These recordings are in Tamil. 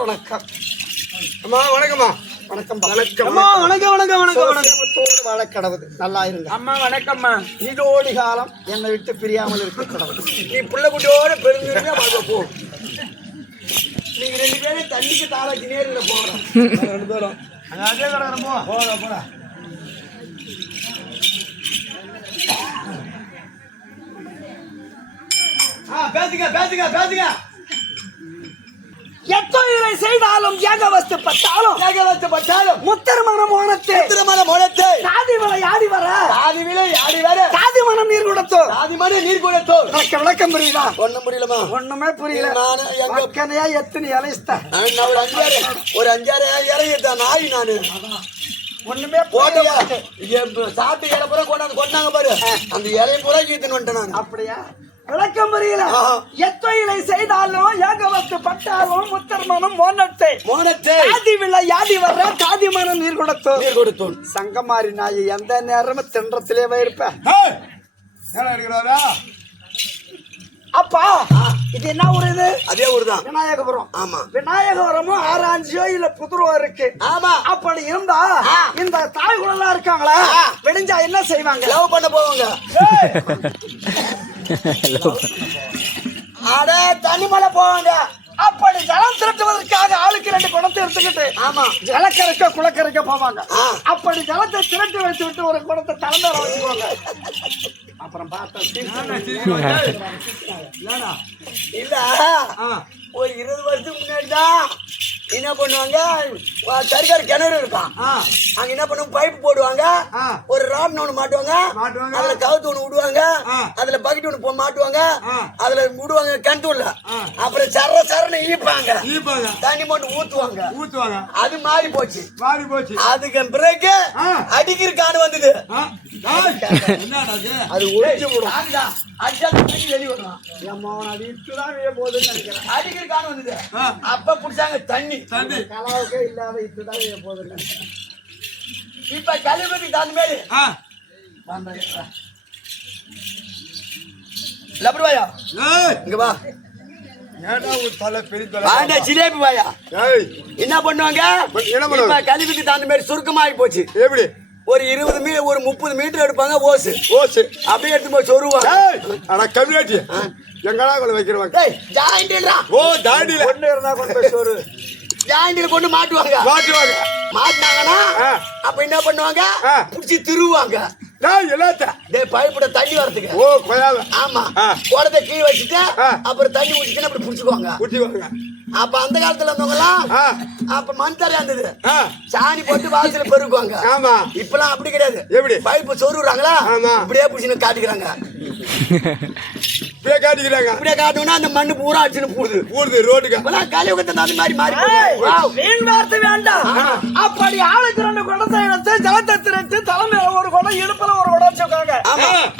வணக்கம். அம்மா வணக்கம்மா. வணக்கம் அம்மா வணக்கம் வணக்கம் வணக்கம் வணக்கம். வாழ கடவுது நல்லா இருங்க. அம்மா வணக்கம்மா. இதோடி காலம் என்னை விட்டு பிரியாமல் இருக்க கடவுது. நீ பிள்ளை குட்டியோட பெருந்துருந்தா வாழ்க்கை போ. நீங்க 2 பேரும் தண்ணிக்கு தாளாக்கி நேரில் போகிறோம். 2 பேரும் அதே கிடக்கிறோம். போடா போடா. பேசுங்க பேசுங்க பேசுங்க. எத்தனை செய்தாலும் ஏகவஸ்தப்பட்டாலும் முத்தர் மனம் ஓனத்தை சாதி மலை ஆடி வர சாதி மனம் நீர் கொடுத்தோ விளக்கம் புரியுதா? ஒண்ணும் புரியலமா? ஒண்ணுமே புரியல. மக்கனையா எத்தனை இலைஸ்த ஒரு 5-6 இறங்கிட்டான் நாய் நானு. ஒண்ணுமே போட்டா சாப்பிட்டு இலை பூரா கொண்டாங்க பாரு. அந்த இலையை பூரா கீத்துன்னு வந்துட்டேன் நான். அப்படியா? விளக்கம் புரியல. எத்தொயிலை செய்தாலும் ஏகவஸ்தப்பட்டாலும் முத்தர் மனம் மோனத்தை சாதி விலை யாடி வர்ற சாதி மனம் நீர் கொடுத்தோம். சங்கமாரி நாய் எந்த நேரமும் தின்றத்திலே இருப்ப. அப்பா இது என்ன ஊர்? இது அதே ஊர் தான், விநாயகபுரம். ஆமா, விநாயகபுரமும் 6 இல்ல புதுருவா இருக்கு. ஆமா. அப்படி இருந்தா இந்த தாய் குழந்தை இருக்காங்களா விடிஞ்சா என்ன செய்வாங்க? லவ் பண்ண போவாங்க. அட தண்ணிமலை போவாங்க. அப்படி ஜலம் திரட்டுவதற்காக ஆளுக்கு 2 குடத்தை எடுத்துக்கிட்டு ஆமா ஜலக்கரைக்க குளக்கரைக்க போவாங்க. அப்படி ஜலத்தை திரட்டி வச்சு விட்டு ஒரு குடத்தை தலைமையில வச்சுக்குவாங்க. அப்புறம் பார்த்தா இல்ல ஒரு 20 வருஷத்துக்கு முன்னாடிதான் என்ன பண்ணுவாங்க, தறிக்கார கிணறு இருக்கான். அங்க என்ன பண்ணுவாங்க, பைப் போடுவாங்க, ஒரு ராட்னு ஒண்ணு மாட்டுவாங்க, அதுல கவுத்து ஒண்ணு விடுவாங்க, அதுல பக்கெட் ஒண்ணு மாட்டுவாங்க, அதுல விடுவாங்க கிணத்துல. அப்புறம் சரன்னு ஈப்பாங்க, தண்ணி மட்டும் ஊத்துவாங்க. அது மாறி போச்சு. அதுக்கு பிறகு அடிக்கிற காணு வந்தது. அது ஒழிச்சு விடும். வெளியே வரலாம். அது இட்டுதான் போகுதுன்னு நினைக்கிறேன். அடிக்கிற காணு வந்தது. அப்ப புடிச்சாங்க தண்ணி கலாவுக்கே இல்லாத இட்டுதான் போகுதுன்னு நினைக்கிறேன். இப்ப கழிவுக்கு தகுந்த மாதிரி லபடுவாயா இங்க வா. ஜிலேபி வாயா. என்ன பண்ணுவாங்க, கழிவுக்கு தகுந்த மாதிரி சுருக்கமாகி போச்சு. எப்படி? ஒரு 30 மீட்டர் எடுப்பாங்க. ஓசு அப்படியே எடுத்து போய் சொருவாங்க. கம்யூனிட்டி எங்கடா கொண்டு வைக்கிறவாங்க. ஒண்ணு இருந்தா கொண்டு போய் சொரு ஜாயிண்டில் கொண்டு மாட்டுவாங்க. மாட்டினாங்கன்னா அப்ப என்ன பண்ணுவாங்க, புடிச்சு திருவாங்க. பைப்போட தண்ணி வரதுக்கு. ஆமா, குடத்தை கீழே வச்சுட்டு அப்புறம் தண்ணி ஊற்றிட்டு அப்படி புடிச்சுக்குவாங்க. அப்ப அந்த காலத்துல இருந்தவங்கலாம் அப்ப மண் தரையா இருந்தது, சாணி போட்டு வாசல பெருக்குவாங்க. இப்பெல்லாம் அப்படி கிடையாது. எப்படி பைப்பு சொருறாங்களா இப்படியே புடிச்சுன்னு காட்டிக்கிறாங்க. இப்படியே காட்டணும்னா அந்த மண்ணு பூரா அடிச்சுன்னு போடுது ரோட்டுக்கு. கழிவுக்கு அந்த மாதிரி மாறி வீண் வார்த்தை வேண்டாம். அப்படி ஆளுக்கு 2 குடத்தை எடுத்து ஜலத்தை திரட்டு தலைமையில ஒரு குடம், இடுப்புல ஒரு குடம் வச்சுக்காங்க.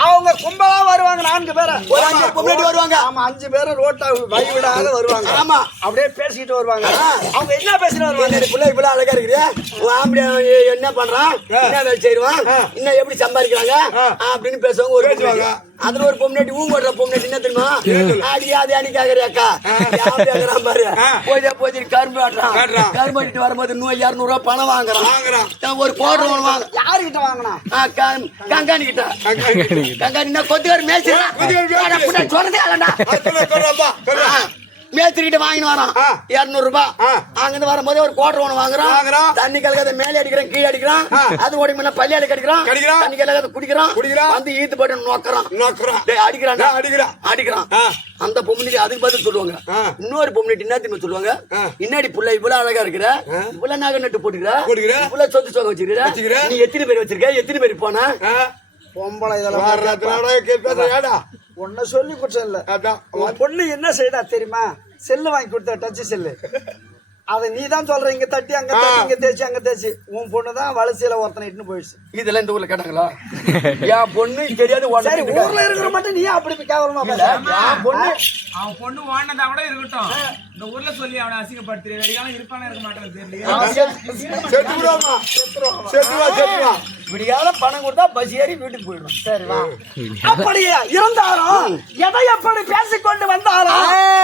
அவங்க கும்பலா வருவாங்க. 4 பேரை ஒரு 5 பொம்பளை வருவாங்க. ஆமா, 5 பேரை ரோட்டா வழிவிடாத வருவாங்க. ஆமா, அப்படியே பேசிட்டு வருவாங்க. அவங்க என்ன பேசிட்டு வருவாங்க, பிள்ளை இப்பெல்லாம் அழகா இருக்கிறியா, என்ன பண்றான், என்ன வேலை செய்வான், இன்னும் எப்படி சம்பாதிக்கிறாங்க அப்படின்னு பேசுவாங்க. ஒரு அதுல ஒரு பொம்னாட்டி ஊங்கோடுற பொம்னாட்டி என்ன தெரியுமா, அது அன்னைக்கு அக்கா கேக்குறான் பாரு, போய் கரும்பு ஆட்டுறான். கரும்பு ஆட்டிட்டு வரும்போது 200 ரூபாய் பணம் வாங்குறான். ஒரு கோட்டை வாங்க. யாருகிட்ட வாங்கினா? கங்காணி கிட்ட. கங்காணினா கொத்துக்காரு மேய்ச்சி சொல்றதே இல்லடா. மேத்திரிக்கிட்ட வாங்கிட்டு வரான் 200 ரூபாய். அங்கிருந்து வரும்போது ஒரு கோட்டை ஒண்ணு வாங்குறான். தண்ணி கலக்காத மேலே அடிக்கிறான், கீழே அடிக்கிறான். அது ஓடி மேல பள்ளியால கடிக்கிறான். தண்ணி கலக்காத குடிக்கிறான். வந்து ஈத்து போட்டு அடிக்கிறான். அந்த பொம்முனிக்கு அதுக்கு பதில் சொல்லுவாங்க. இன்னொரு பொம்முனிட்டு என்ன திரும்ப சொல்லுவாங்க, இன்னாடி புள்ள இவ்வளவு அழகா இருக்கிற, இவ்வளவு நகை நட்டு போட்டுக்கிற, இவ்வளவு சொத்து சோகம் வச்சுக்கிற, நீ எத்தனை பேர் வச்சிருக்க, எத்தனை பேர் போன பொம்பளை இதெல்லாம் ஒன்ன சொல்லி குற்றம் இல்ல. பொண்ணு என்ன செய்தா தெரியுமா, செல்லு வாங்கி கொடுத்த, டச் செல்லு. அத நீ தான் சொல்ற, இங்க தட்டி அங்க தட்டி, இங்க தேய்ச்சி அங்க தேய்ச்சி. உன் பொண்ணுதான் வளர்ச்சியில ஒருத்தனை இட்டுன்னு போயிடுச்சு. இதெல்லாம் இந்த ஊர்ல கேட்டாங்களா? என் பொண்ணு தெரியாது. ஊர்ல இருக்கிற மட்டும் நீ அப்படி கேவலமா பொண்ணு, அவன் பொண்ணு வாண்டதா கூட இருக்கட்டும், இந்த ஊர்ல சொல்லி அவனை அசிங்கப்படுத்துற இருப்பானே இருக்க மாட்டான்னு தெரியல. விடியால பணம் கொடுத்தா பஸ் ஏறி வீட்டுக்கு போயிடும். சரி வா. அப்படியே இருந்தாலும் எதை எப்படி பேசிக்கொண்டு வந்தாலும்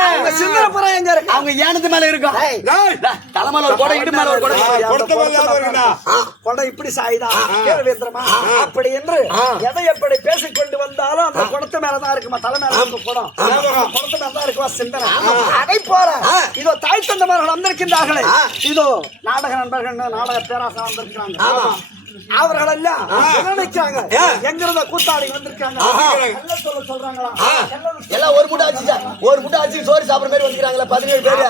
அவங்க சிந்தனை புற எங்க இருக்கு? அவங்க ஏனத்து மேல இருக்கும். தலைமையில ஒரு கொடை, இடு மேல ஒரு கொடை. கொடை இப்படி சாயுதா வீரவேந்திரமா? அப்படி என்று எதை எப்படி பேசிக்கொண்டு வந்தாலும் அந்த குடத்து மேலதான் இருக்குமா, தலை மேல இருக்கும் குடம், குடத்து மேலதான் இருக்குமா சிந்தனை. அதை போல இதோ தாய் தந்தவர்கள் வந்திருக்கின்றார்களே, இதோ நாடக நண்பர்கள், நாடக பேராசை வந்திருக்கிறாங்க. அவர்கள் எல்லாம் நினைக்கிறாங்க எங்கிருந்த கூத்தாடி வந்திருக்காங்க சொல்றாங்களா? எல்லாம் ஒரு மூட்டை அரிசி சோறு சாப்பிடுற மாதிரி வந்துக்கிறாங்களா 17 பேரு.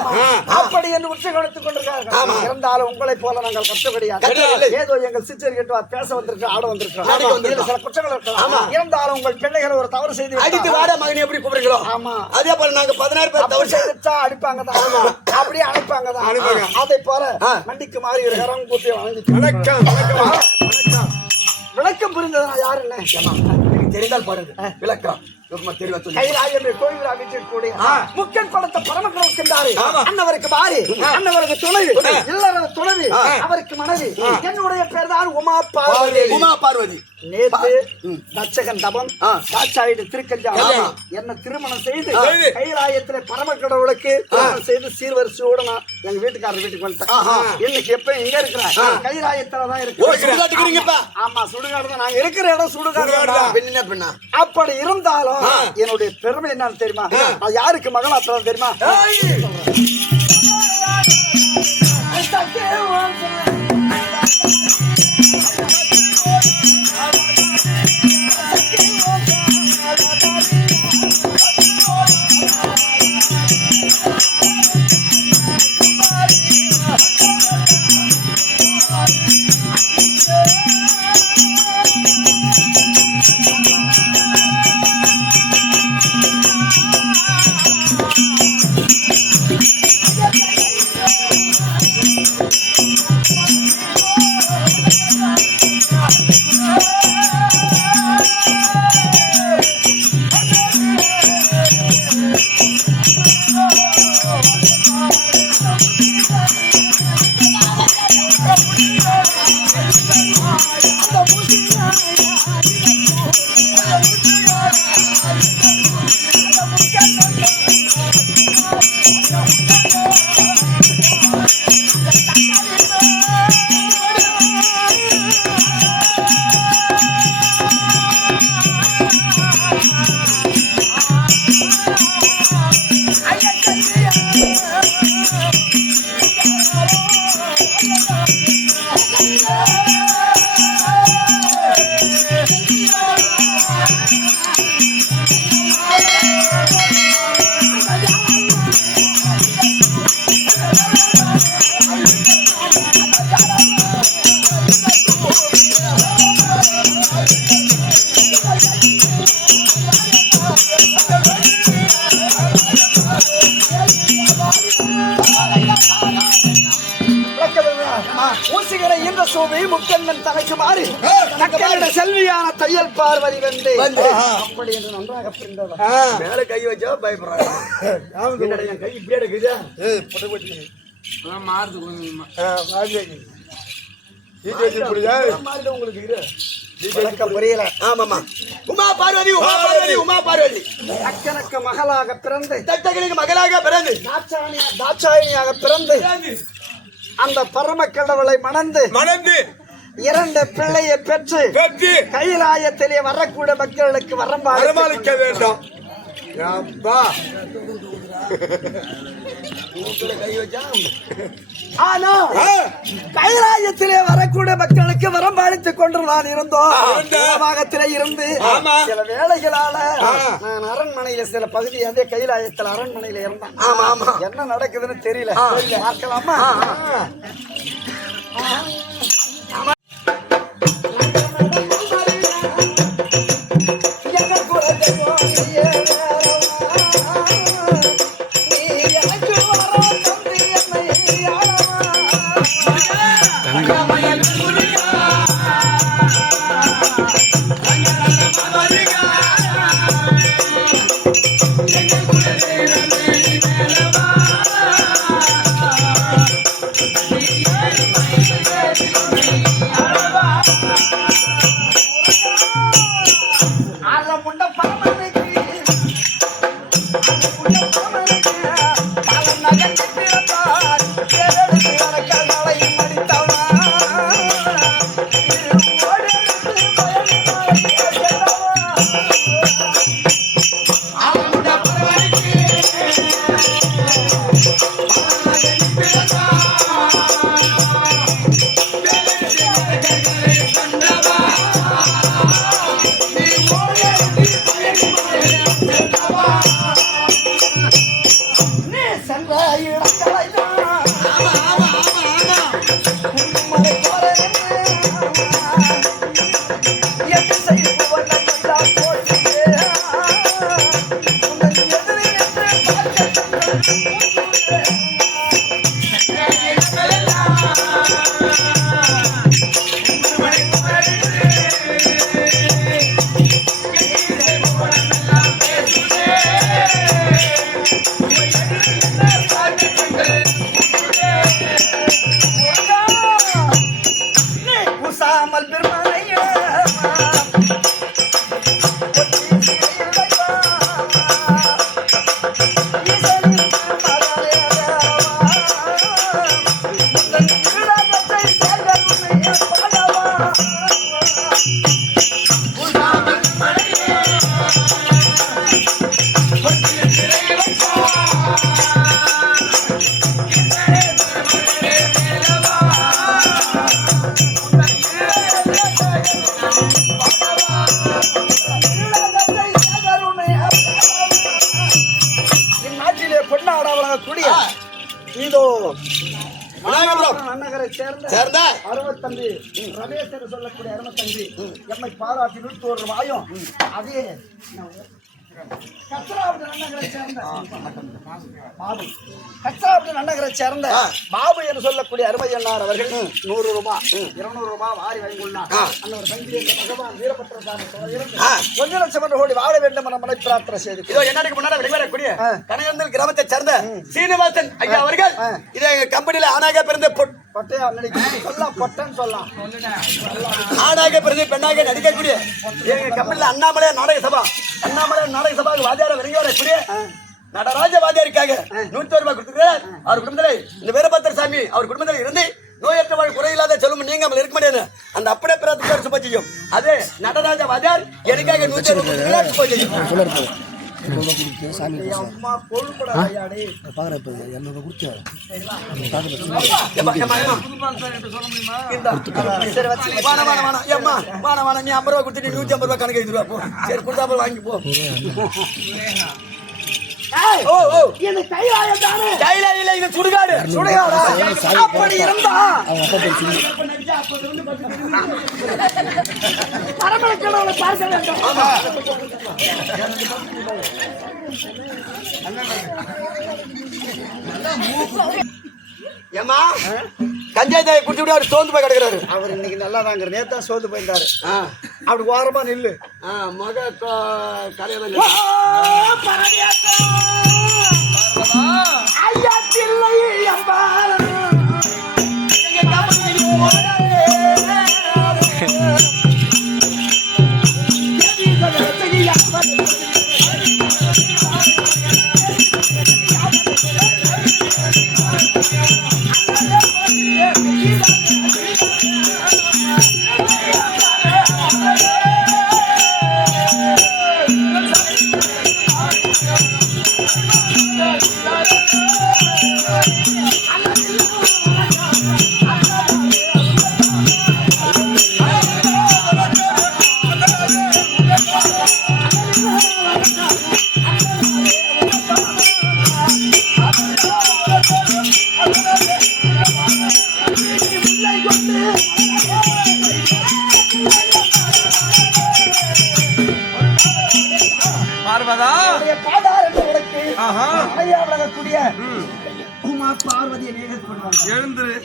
அப்படி என்று உற்றை கொடுத்துக் கொண்டிருக்காங்க. இருந்தாலும் உங்களை போல நாங்கள் கஷ்டப்படியாது. ஏதோ எங்கள் சிச்சர் கேட்டு பேச வந்திருக்கோம், ஆட வந்திருக்கோம். சில குற்றங்கள் இருக்கலாம். இருந்தாலும் உங்கள் பிள்ளைகள் ஒரு தவறு செய்து அடித்து வாட மகனை எப்படி கூப்பிடுறோம்? ஆமா, அதே போல நாங்க 16 பேர் தவறு செய்தா அடிப்பாங்க தான், அப்படியே அழைப்பாங்க தான். அதை போல மண்டிக்கு மாறி ஒரு கரம் கூட்டி வணக்கம் விளக்கம் புரிந்தது. நான் யாரு இல்லை தெரிந்தால் பாருங்க விளக்கம் முக்கன் படத்தை பரமக்கிருக்கின்றாரு. அன்னவருக்கு பாரி, அன்னவருக்கு துணைவி, இல்லறது துணைவி, அவருக்கு மனைவி. என்னுடைய பேர் தான் உமா பார்வதி. உமா பார்வதி. நேற்று தச்சகன் தபம் தாட்சாயிடு திருக்கல்யாணம் என்ன திருமணம் செய்து கைலாயத்திலே பரமக்கடவுளுக்கு செய்து சீர்வரிசையோட நான் எங்க வீட்டுக்காரர் வீட்டுக்கு வந்துட்டேன். இன்னைக்கு எப்ப எங்க இருக்கிறேன்? கைலாயத்துலதான் இருக்கு. ஆமா, சுடுகாடு தான். நாங்க இருக்கிற இடம் சுடுகாடு. அப்படி இருந்தாலும் என்னுடைய பெருமை என்னன்னு தெரியுமா? நான் யாருக்கு மகளாத்தான் தெரியுமா? ஊசிகரை என்ற சோபை முக்கண்ணன் தலைக்கு மாறி செல்வியான தையல் பார்வதி வந்து அப்படி என்று நன்றாக புரிந்தவர். மேல கை வச்சா பயப்படுறாங்க. என் கை இப்படியே இருக்குதா? மாறுது கொஞ்சமா. உங்களுக்கு புரியல. ஆமாமா. உமா பார்வதி, உமா பார்வதி, உமா பார்வதி அக்கனக்கு மகளாக பிறந்து, தட்டகனுக்கு மகளாக பிறந்து, தாட்சாயினியாக பிறந்து, அந்த பரம கடவுளை மணந்து 2 பிள்ளையை பெற்று கைலாயத்திலே வரக்கூடிய மக்களுக்கு வரம்பாளிக்க வேண்டும். ஆனா கைலாயத்திலே வரக்கூடிய மக்களுக்கு வரம்பாளித்துக் கொண்டு நான் இருந்தோம். பாகத்திலே இருந்து சில வேலைகளால நான் அரண்மனையில சில பகுதி அதே கைலாயத்தில் அரண்மனையில இருந்தேன். என்ன நடக்குதுன்னு தெரியல. பார்க்கலாமா? இல்லாமல் பெருமாளையா நன்னகரை சேர்ந்த அருமத்தம்பி ரமேசன் சொல்லக்கூடிய அருமத்தம்பி எம்மை பாராட்டி 101 ரூபாயும் அதே கச்சராபுரம் நன்னகரை சேர்ந்த பாபு என்று சொல்லக்கூடிய அருமையன்னார் அவர்கள் 100 ரூபாய் 200 ரூபாய் வாரி வாங்கியுள்ளார். அந்த சங்கிலி பகவான் வீரபத்திரசாமி 1 லட்சம் கோடி வாழ வேண்டும் என மனை பிரார்த்தனை செய்து இதோ என்னக்கு முன்னாடி வெளிவரக்கூடிய கனகந்தல் கிராமத்தை சேர்ந்த சீனிவாசன் ஐயா அவர்கள் இதை எங்க கம்பெனியில ஆணாக பிறந்த பட்டையா சொல்லலாம் பொட்டன்னு சொல்லலாம் ஆணாக பிறந்து பெண்ணாக நடிக்கக்கூடிய எங்க கம்பெனியில அண்ணாமலை நாடக சபா வாத்தியார விளங்கி வரக்கூடிய நடராஜ வாத்தியாருக்காக 100 ரூபாய் கொடுத்துருக்கிறார். அவர் குடும்பத்தில் இந்த வீரபத்திரசாமி அவர் குடும்பத்தில் இருந்து நோயற்ற வாழ் குறையில்லாத செல்வம் நீங்க இருக்க முடியாது. அந்த அப்படியே பிரார்த்தனை சுப செய்யும். அதே நடராஜ வாத்தியார் எனக்காக 100 ரூபாய் சுப செய்யும். அம்மா கொழுப்படாடி நீ 50 ரூபாய் கொடுத்துட்டு 150 ரூபாய் கணக்கு எழுதி போ. சரி கொடுத்தா வாங்கி போ. இது சுடுகாடு அப்படி இருந்தா பரமக்கடவுளை பார்க்க வேண்டும். ஏமா கஞ்சாயத்தை குடிச்சு அவர் சோர்ந்து போய் கிடக்குறாரு. அவர் இன்னைக்கு நல்லா தாங்க நேத்தா சோர்ந்து போயிருந்தாரு. அப்படி ஓரமா நில்லு. மக கரையில ஐயா பிள்ளை அம்பாள் எழுந்துரு.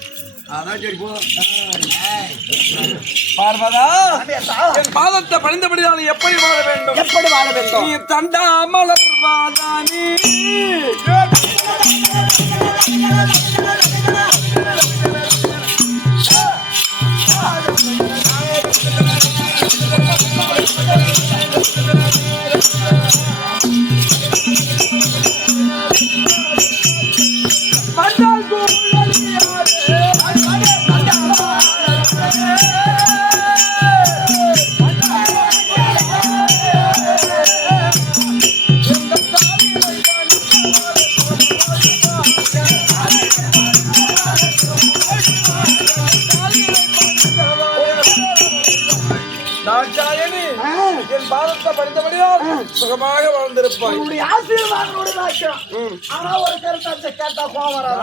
பார்வதா, என் பாதத்தை பணிந்தபடிதான் எப்படி வாழ வேண்டும்? நீ தண்டாமலர் வாதானி சுகமாக வாழ்ந்திருப்பாய். ஆனா ஒரு கருத்தாச்ச கேட்டா கோவம் வராது.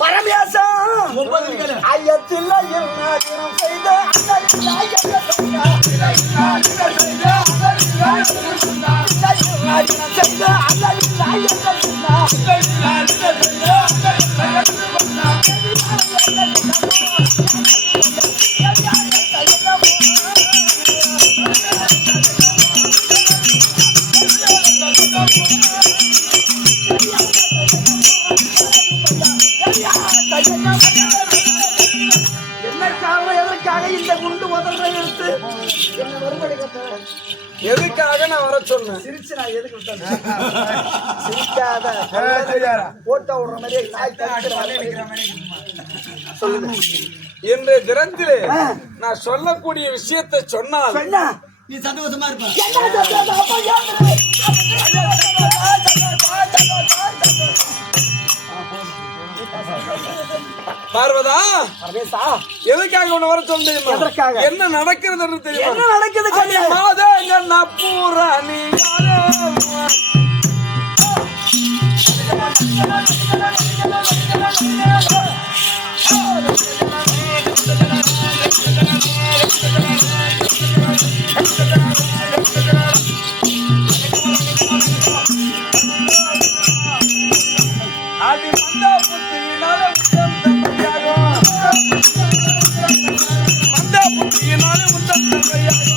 பரமேசம் ஐயத்தில்லை செய்த என்ன காரணம் எதற்காக இந்த கொடுத்து என்ன மறுபடி கேட்டேன். எதுக்காக நான் வர சொன்னேன்? சிரிச்சு நான் எதுக்கு விட்டேன்? சிரிக்காத போட்டோ விடுற மாதிரியே நாய் தடுக்கிற மாதிரி. சொல்லுங்க. இன்றைய தினத்திலே நான் சொல்லக்கூடிய விஷயத்தை சொன்னால் சொன்னா நீ சந்தோஷமா இருப்ப. என்ன சொல்றது? அப்ப ஏன் பார்வதா, பரமேசா, எதுக்காக உன்னை வர சொன்ன தெரியுமா? எதற்காக? என்ன நடக்கிறது தெரியுமா? என்ன நடக்குது கண்ணே? மாதங்க பூரணி ஆதி மந்தா புத்தியினால உத்தம் தம்பையாகும். மந்தா புத்தியினால உத்தம் தம்பையாகும்.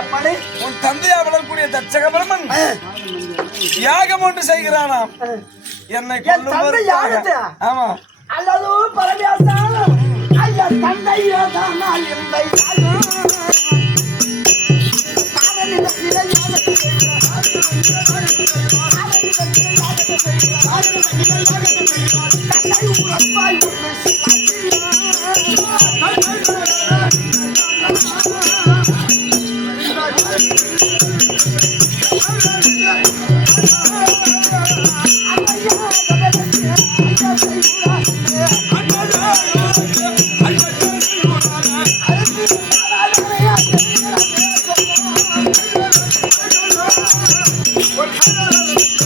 எப்படி? உன் தந்தையா வளரக்கூடிய தட்சக பிரமன் யாகம் ஒன்று செய்கிறானாம் என்னை என் தந்தை யாகத்தையா? ஆமா. அல்லது பரமேசா, ஐயா தந்தையா தானால் இந்த யாகம் காலநிலத்திலே யாகத்தை செய்கிறார். தந்தை உறப்பாய் உன்னை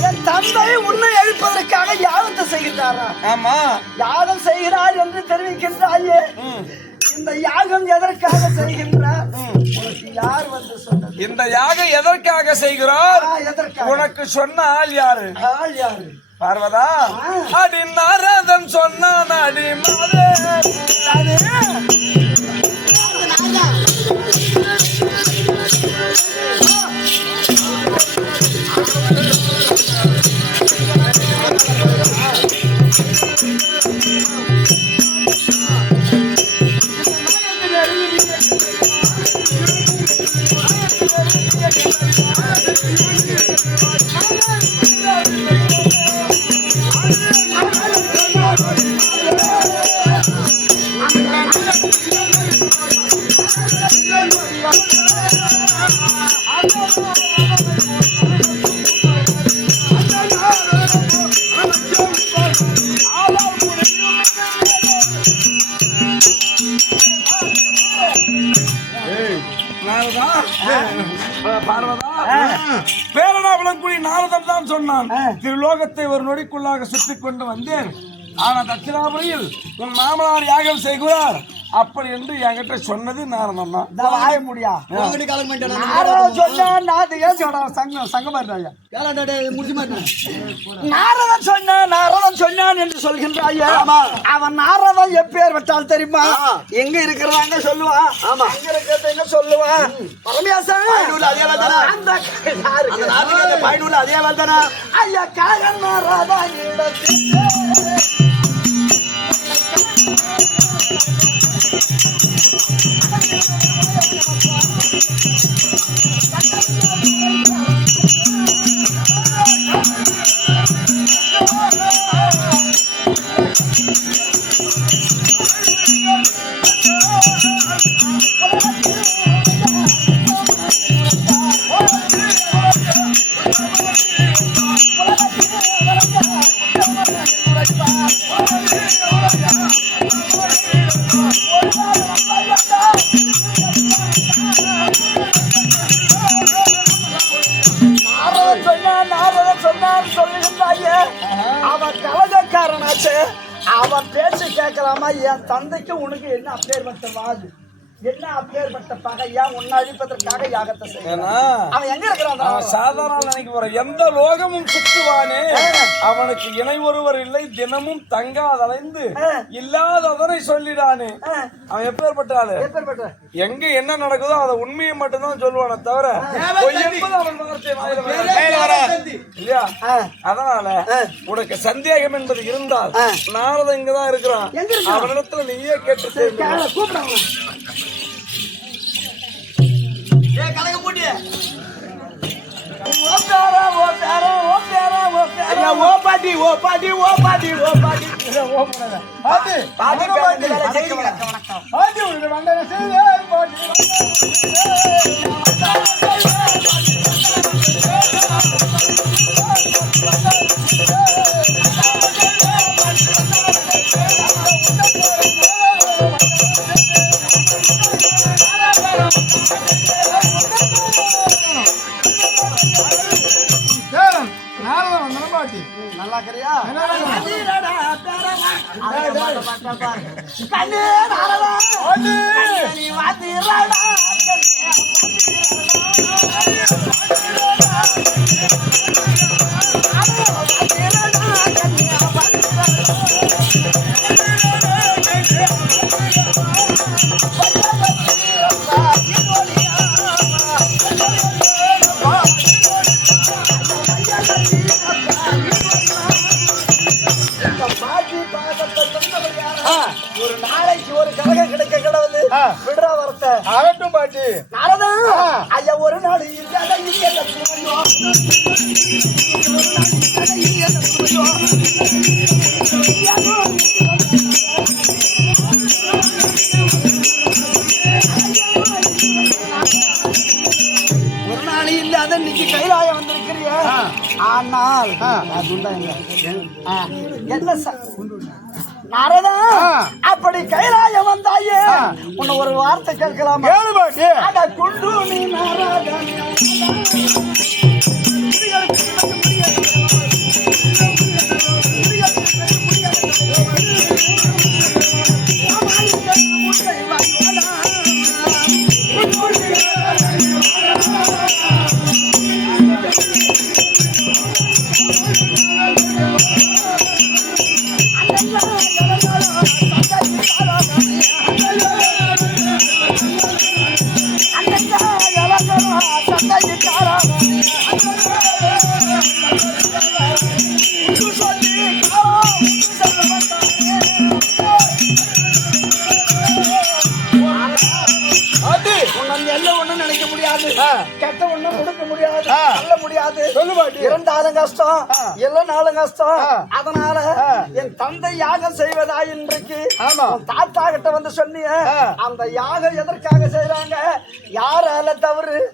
என் தந்தை உன்னை அழிப்பதற்காக யாகத்தை செய்கிறாரா? ஆமா. யாகம் செய்கிறார் என்று தெரிவிக்கின்றாயே, இந்த யாகம் எதற்காக செய்கின்றார்? உனக்கு யார் வந்து சொன்னது? இந்த யாகம் எதற்காக செய்கிறார்? எதற்காக? உனக்கு சொன்ன ஆள் யாரு? ஆள் யாரு? பார்வதா, அடி நாரதன் சொன்னான் அடி மாதே. பேரணாவளங்குடி நாரதன் தான் சொன்னான், திருலோகத்தை ஒரு நொடிக்குள்ளாக சுற்றிக் கொண்டு வந்தேன். ஆனா தட்சிணாபுரியில் உன் மாமனார் யாகம் செய்கிறார் அப்படி என்று என்கிட்ட சொன்னது நாரதன் தான். வாய முடியா நாரதன் சொன்னான் என்று சொல்கின்றாயா? அவன் நாரதன் எப்பேர் விட்டால் தெரியுமா? எங்க இருக்கிறாங்க சொல்லுவா, எங்க இருக்கிறது எங்க சொல்லுவா? பரமேசன் அதே வந்தனா ஐயா கழகன் நாரதன் What சொல்லுகின்றாயே அவன் கலகக்காரனாச்சு அவன் பேச்சு கேட்கலாமா என் தந்தைக்கு உனக்கு என்ன அப்பேற்பட்ட வாது என்ன அப்பேற்பட்ட பகையா உன்னை அழிப்பதற்காக யாகத்தை செய்யணும் அவன் எங்க இருக்கிறான் சாதாரண நினைக்க போற எந்த லோகமும் சுற்றுவானே அவனுக்கு இணை ஒருவர் இல்லை தினமும் தங்காதலைந்து இல்லாததனை சொல்லிடானே அவன் எப்பேற்பட்டாலு எங்க என்ன நடக்குதோ அதை உண்மையை மட்டும்தான் சொல்லுவானே தவிர அவன் இல்லையா அதனால உனக்கு சந்தேகம் என்பது இருந்தால் நாரத இங்கதான் இருக்கிறான் அவனிடத்துல நீயே கேட்டு கூப்பிடுறாங்க கலக்க போட்டு ஓ பேரா ஓ பேரா ஓ பேரா ஓ பேரா ஓ பாட்டி ஓ பாட்டி ஓ பாட்டி ஓ பாட்டி ஓ பண்ணல பாட்டி பாட்டி வணக்கம் பாட்டி உங்களுக்கு வந்தன செய்தே நல்லா கரியா கண்ணே நாரதா நீ வாத்திரடா ஒரு நாளைக்கு ஒரு கலகம் கிடைக்க கிடவுது விடுறா வரத்தை ஆகட்டும் பாட்டி நாரதா ஐயா ஒரு நாள் இல்லாத ஒரு நாள் இல்லாத இன்னைக்கு கைலாயம் வந்திருக்கிறிய ஆனால் என்ன நாரதா அப்படி கைலாயம் வந்தாயே உன்னை ஒரு வார்த்தை கேட்கலாமா அட குண்டு நீ நாராதா நினைக்க முடியாது கெட்ட ஒண்ணும் கொடுக்க முடியாது சொல்ல முடியாது இரண்டாலும் கஷ்டம் எல்லா நாளும் கஷ்டம் அதனால என் தந்தை யாகம் செய்வதா இன்றைக்கு தாத்தா கிட்ட வந்து சொன்னிய அந்த யாகம் எதற்காக செய்யறாங்க யாரால தவறு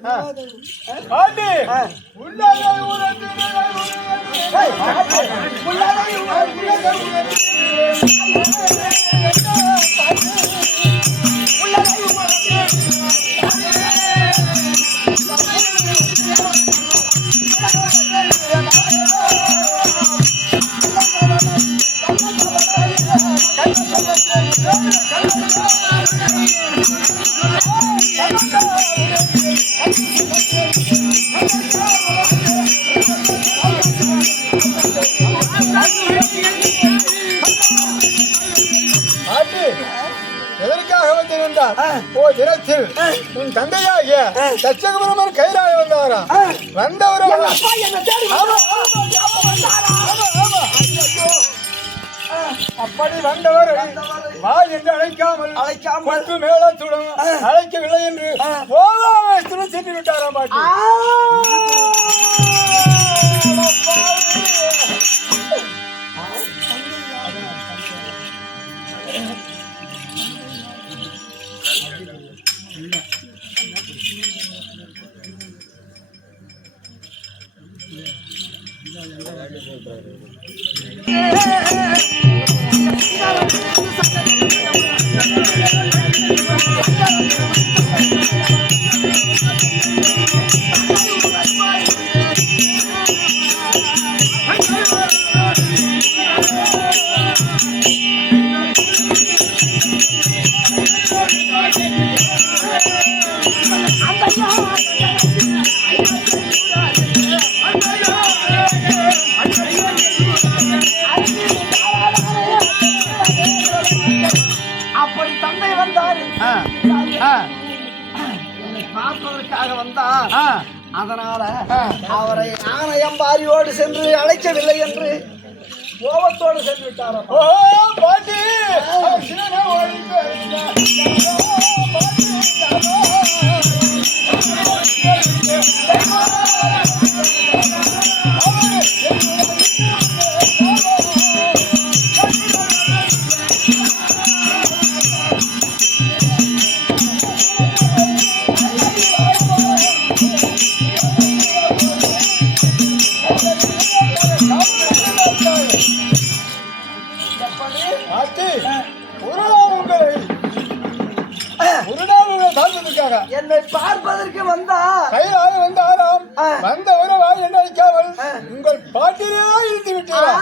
எதற்காக வந்திருந்தார் ஓ தினத்தில் உன் தந்தையாகிய தட்சகபுரமர் கைலாய வந்தாரா வந்தவரோ அப்படி வந்தவர் வா என்று அழைக்காமல் பட்டு மேளத்துடன் அழைக்கவில்லை என்று போதாம சென்று விட்டாராம் பாட்டி Hey! அப்படி தந்தை வந்தார் பார்ப்பதற்காக வந்தார். அதனால அவரை ஆணையம் பாரியோடு சென்று அழைக்கவில்லை என்று கோபத்தோடு சென்று விட்டாராம். பாட்டி என்னை பார்ப்பதற்கு வந்தா கையிலாக வந்தாராம். வந்த உறவாய் என்ன அழைக்காமல் உங்கள் பாட்டிலே இருந்து விட்டார்.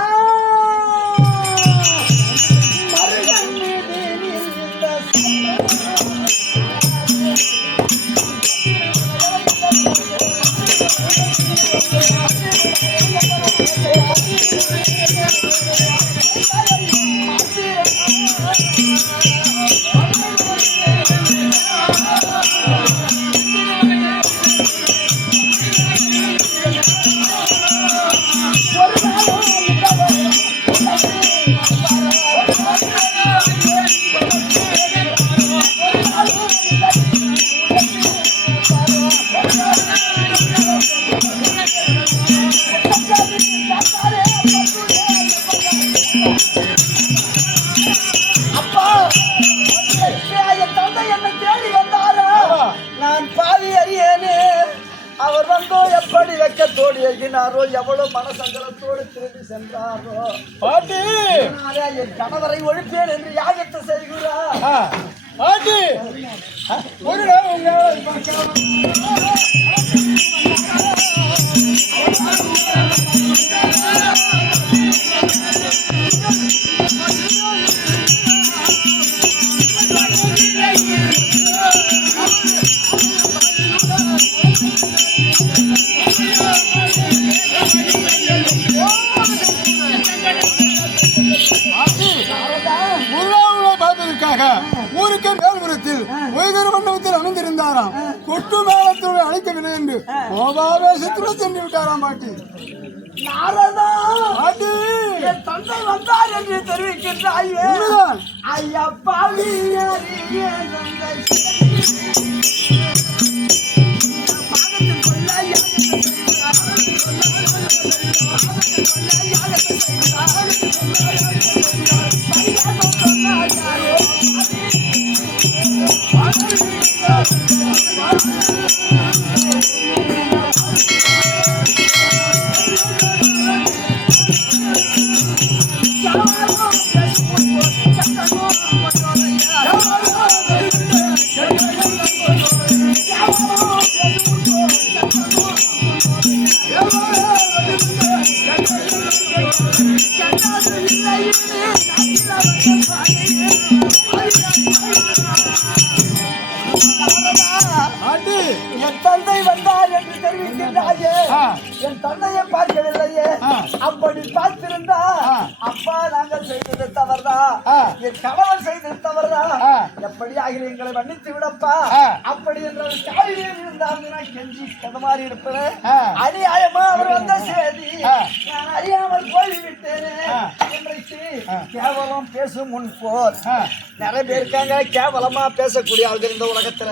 எவ்வளவு மனசங்கலத்தோடு திரும்பி சென்றாரோ பாட்டி என் கணவரை ஒழிப்பேன் என்று யாகத்தை செய்கிறார். பாட்டி ஒரு ஊருக்கு மேல்புறத்தில் ஒய்கரு மண்டபத்தில் அமைந்திருந்தாராம். கொட்டு மேளத்தோடு அழைக்கவில்லை என்று கோபாவேசத்துடன் சென்று விட்டாராம். பாட்டி நாரதா பாட்டி என் தந்தை வந்தார் என்று தெரிவிக்கின்றாயே. ஐயா பாவி என் தந்தை வந்தார் என்று தெரிவிக்கின்றாயே. என் தந்தையை பார்க்கவில்லையே. அப்படி பார்த்திருந்தா அப்பா நாங்கள் செய்தது தவறுதா, என் கணவன் செய்தது தவறுதா, எப்படி ஆகிற எங்களை மன்னித்து விடப்பா. அப்படி என்ற காலிலே இருந்தால் கெஞ்சி கதமாறி இருப்பேன். அநியாயமா அவர் வந்த செய்தி நான் அறியாமல் போய்விட்டேனே. இன்றைக்கு கேவலம் பேசும் முன் போர் நிறைய பேர் இருக்காங்க. கேவலமா பேசக்கூடிய ஆள்கள் இந்த உலகத்துல.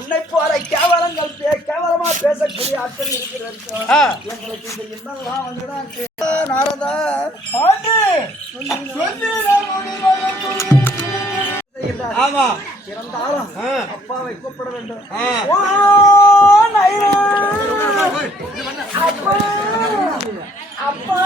உன்னை போற கேவலங்கள் கேவலமா பேசக்கூடிய ஆட்கள் இருக்கிறார்கள். எங்களுக்கு இந்த இன்னெல்லாம் வந்துதான் நாரதா இருந்தாலும் அப்பாவை கூப்பிட வேண்டும். அப்பா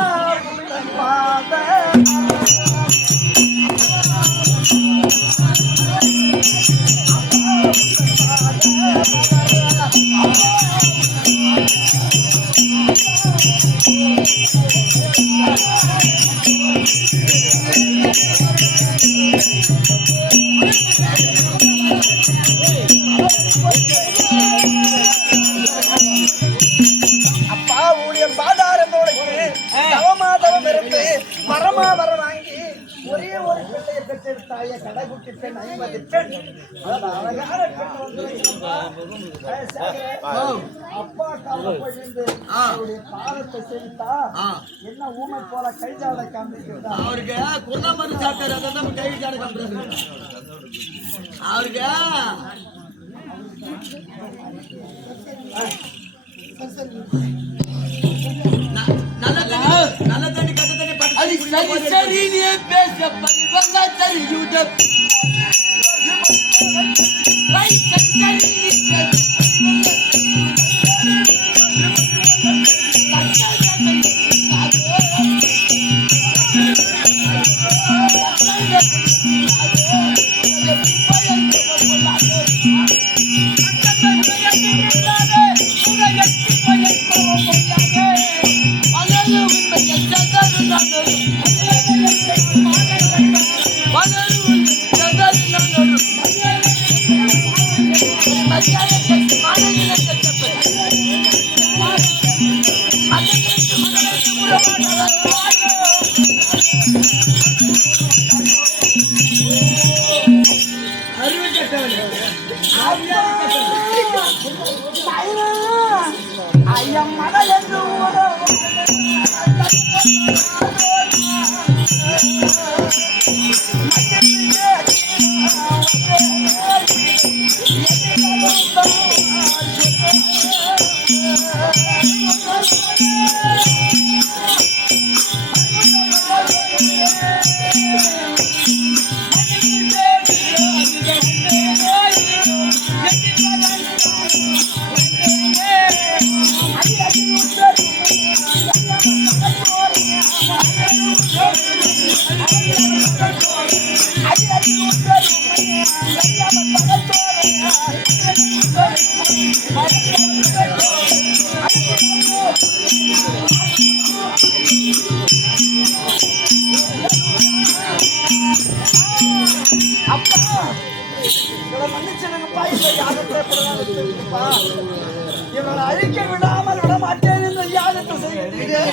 பெற்றெடுத்தாய கடைக்குட்டி பெண் 50 பெண் அழகான பெண் வந்திருக்கிறப்பா. அப்பா கால போயிருந்து அவருடைய பாதத்தை செலுத்தா என்ன ஊமை போல கைஜாட காமிக்கிறதா அவருக்கு கொண்டா மருந்து சாப்பிட்டாரு அதான் கை ஜாட காமிக்கிறாரு அவருக்கு நல்ல தண்ணி கட்ட தண்ணி பட்டு சரி நீ பேச பரிவங்க தெரியுது இவனை அழிக்க விடாமல் விட மாட்டேன் என்று யாகத்தை செய்கிறீர்கள்.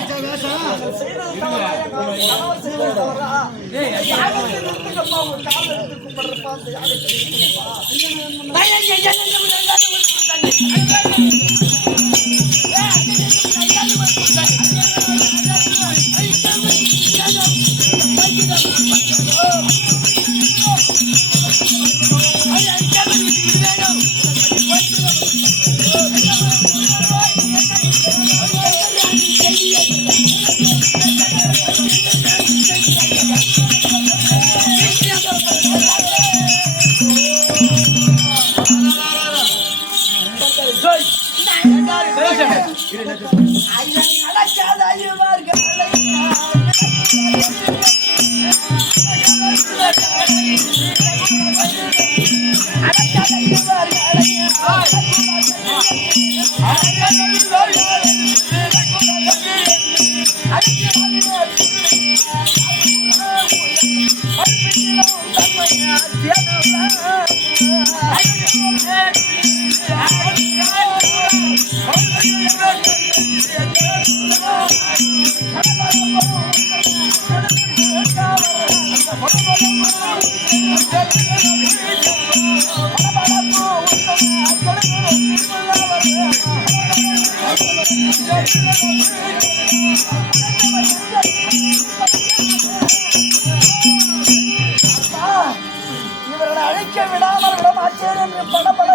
இவர்களை அழைக்க விடாமல் விட மாட்டேன் என்று படப்பட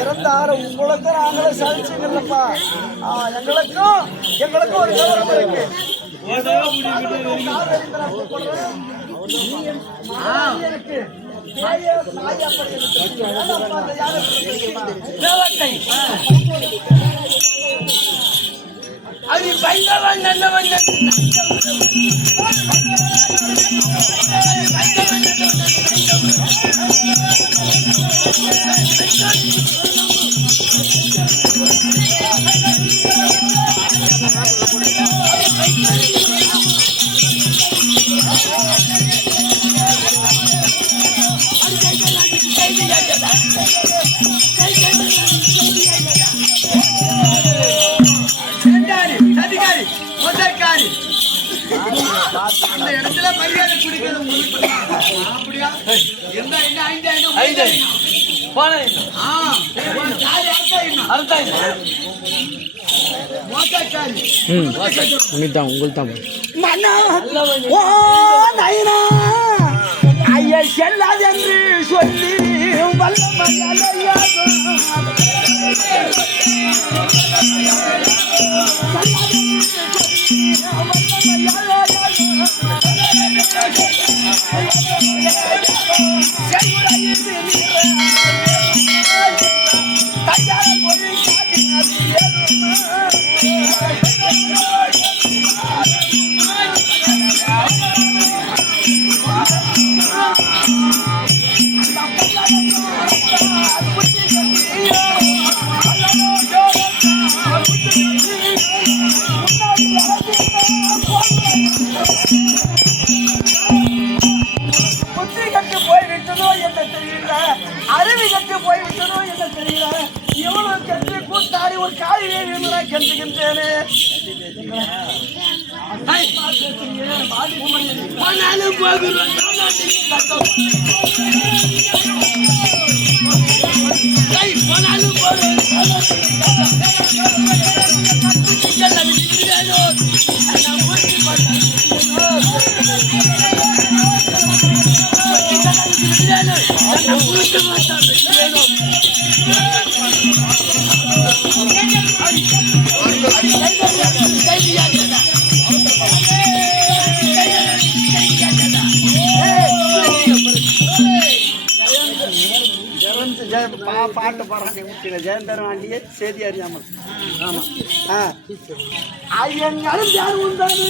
இருந்தாலும் உங்களுக்கு நாங்களே சளிச்சுங்கப்பா. எங்களுக்கும் ஒரு கௌரவம் இருக்கு. அது பைந்தவன் நல்லவன் அந்த இடத்துல மரியாதை குடிக்கிறது அப்படியா எந்த ஐந்து ஐயா செல்லாதென்று சொல்லி புத்தி கட்டு போய்விட்டதோ என்ன தெரியல, அருவி கட்டு போய்விட்டதோ என்ன தெரியல. எவ்வளவு கட்டு கூத்தாடி ஒரு காலிலே விழுந்து கெஞ்சுகின்றேனே. பாட்டு பாடுற ஜெயந்தரம் ஆண்டியே செய்தி அறியாமல். ஆமா ஐயன் யார் உண்டானு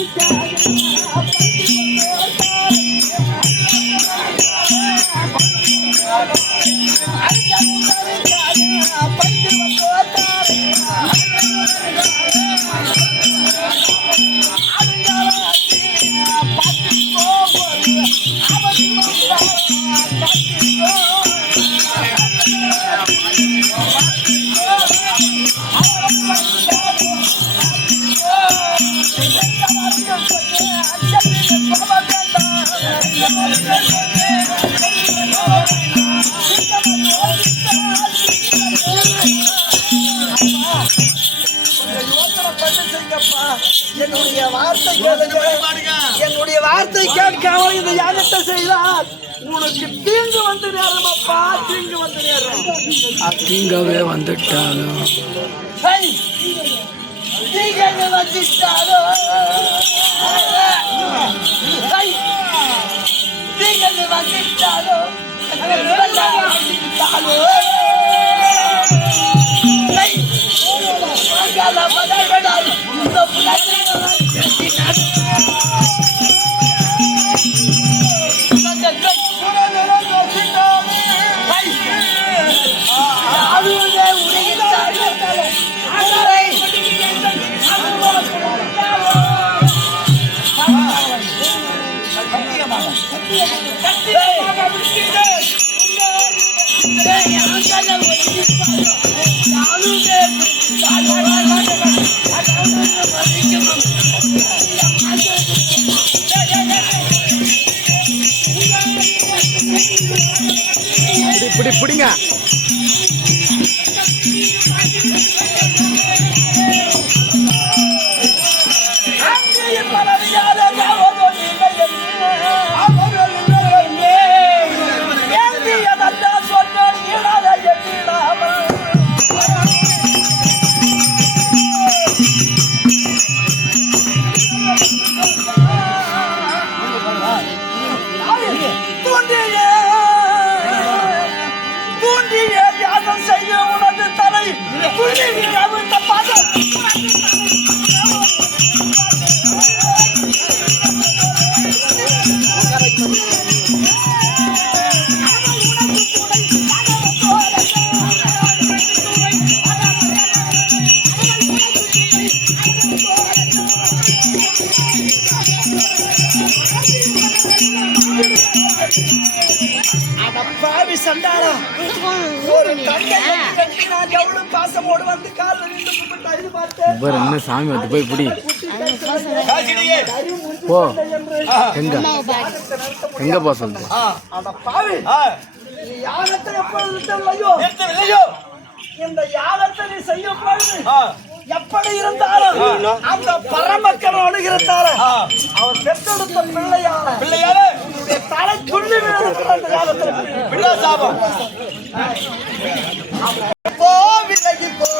என்னுடைய வார்த்தை கேட்காமல் இந்த யாகத்தை செய்தால் உனக்கு தீங்கு வந்து நேரம் அப்பா, தீங்கு வந்து நேரம். தீங்கவே வந்துட்டாலும் பிடிங்க. நான் எவ்வளவு பாசமோடு வந்து காலில் நின்று கும்பிட்டு அழுது பார்த்தேன். என்ன சாமி வந்து போய் பிடி போ எங்க போ சொல்லுங்க. அட பாவி, நீ யாகத்தை எப்பொழுது நிறுத்தவில்லையோ, இந்த யாகத்தை நீ செய்யும் பொழுது எப்படி இருந்தாலும் அந்த பரமக்கரோடு இருந்தாலும் அவன் பெற்றெடுத்த பிள்ளையார தலை துள்ளி விழா சாபம் போ விலகி போ.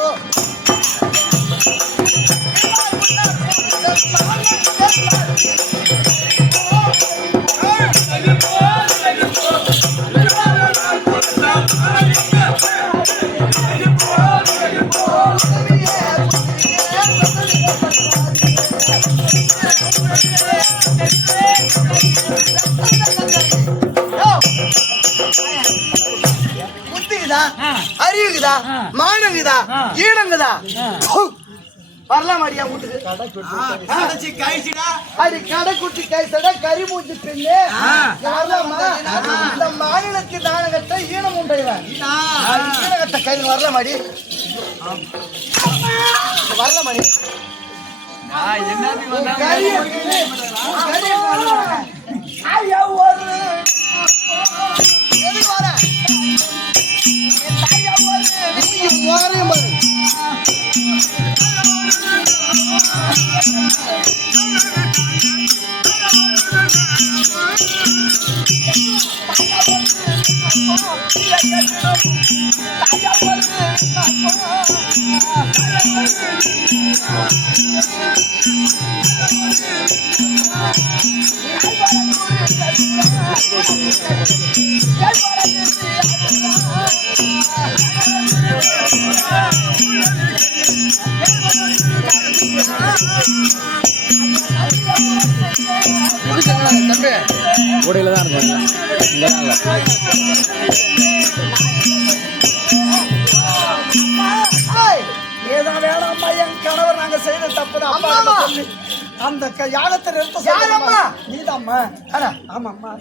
அறிவுக்குதா மானங்குதா ஈனங்குதா வரலாமாடியா வீட்டுக்கு அடி கடை குட்டி கைசட கறி மூஞ்சி பெண்ணு இந்த மாநிலத்துக்கு தானகட்ட ஈனம் உண்டைவன் ஈனகட்ட கையில் வரலாமாடி வரலாமாடி கூடையில தான் இருக்கும். ஏதோ வேணாம்மா, என் கணவர் நாங்க செய்த தப்புதான். அந்த யாகத்தை நிறுத்த நீதாம்மா. ஆமாம்மா,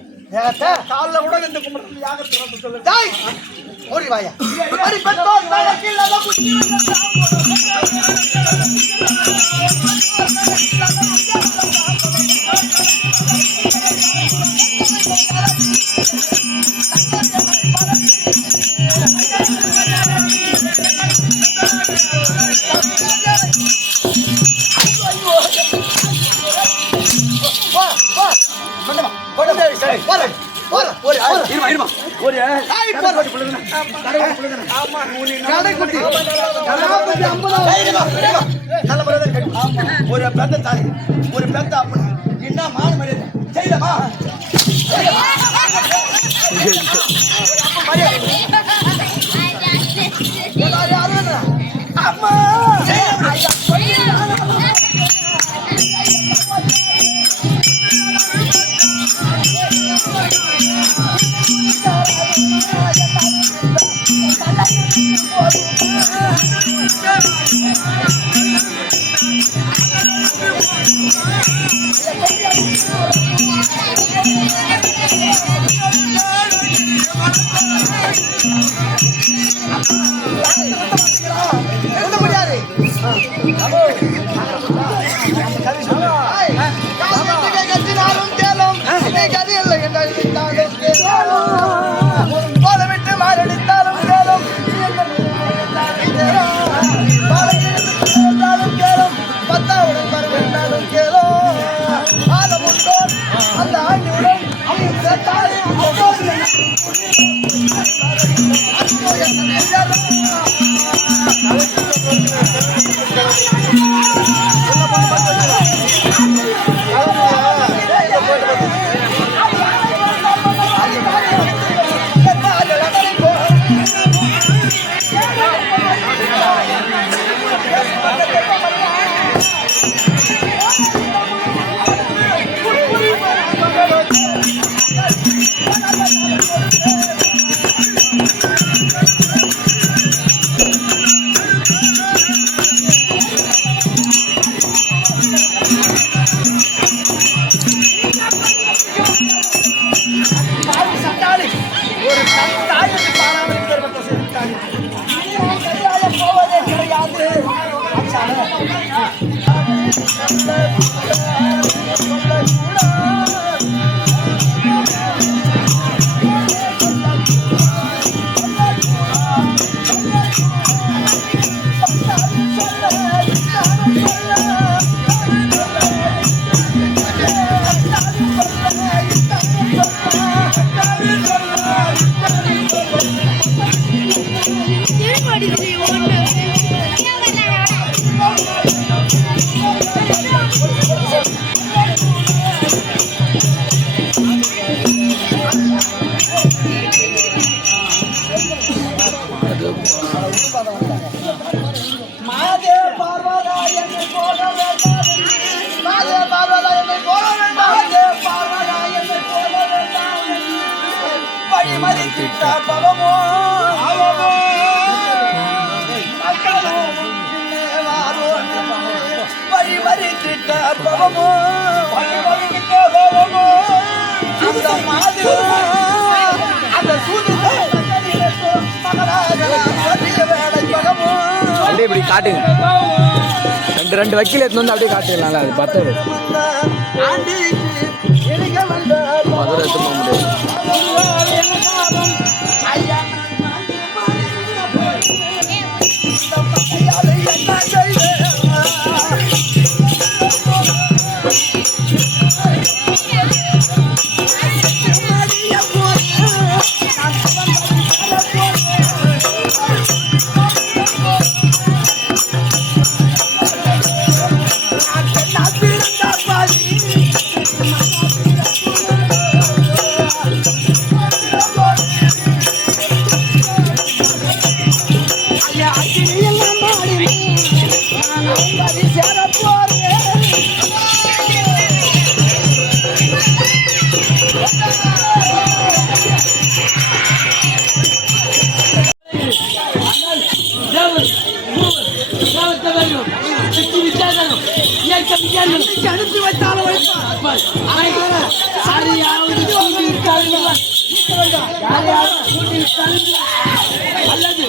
காலில் கூட இந்த கும்பிட்டு யாகத்தை நிறுத்த சொல்லு. ஓடி வாயா. ஒரு பெத்த தாய், ஒரு பெத்த அப்பன் என்ன மான மரியாதை செய்யலமா? அம்மா மாதே பார்வதா என்னை போல வேண்டாம் மாதே பார்வதா என்னை போல வேண்டாம் மாதே பார்வதா என்னை போல வேண்டாம் வழிமறித்திட்ட பவமோ அவமோ வழிமறித்திட்ட பவமோ வழிமறித்திட்ட பவமோ அந்த மாதிரி அந்த சூழ்நிலை அப்படியே இப்படி காட்டுங்க ரெண்டு வக்கீல் எடுத்து வந்து அப்படியே காட்டுங்களாம்ல அது பத்தாது மதுரை எடுத்து போக முடியாது அனுப்பி வைத்தாலும் அல்லது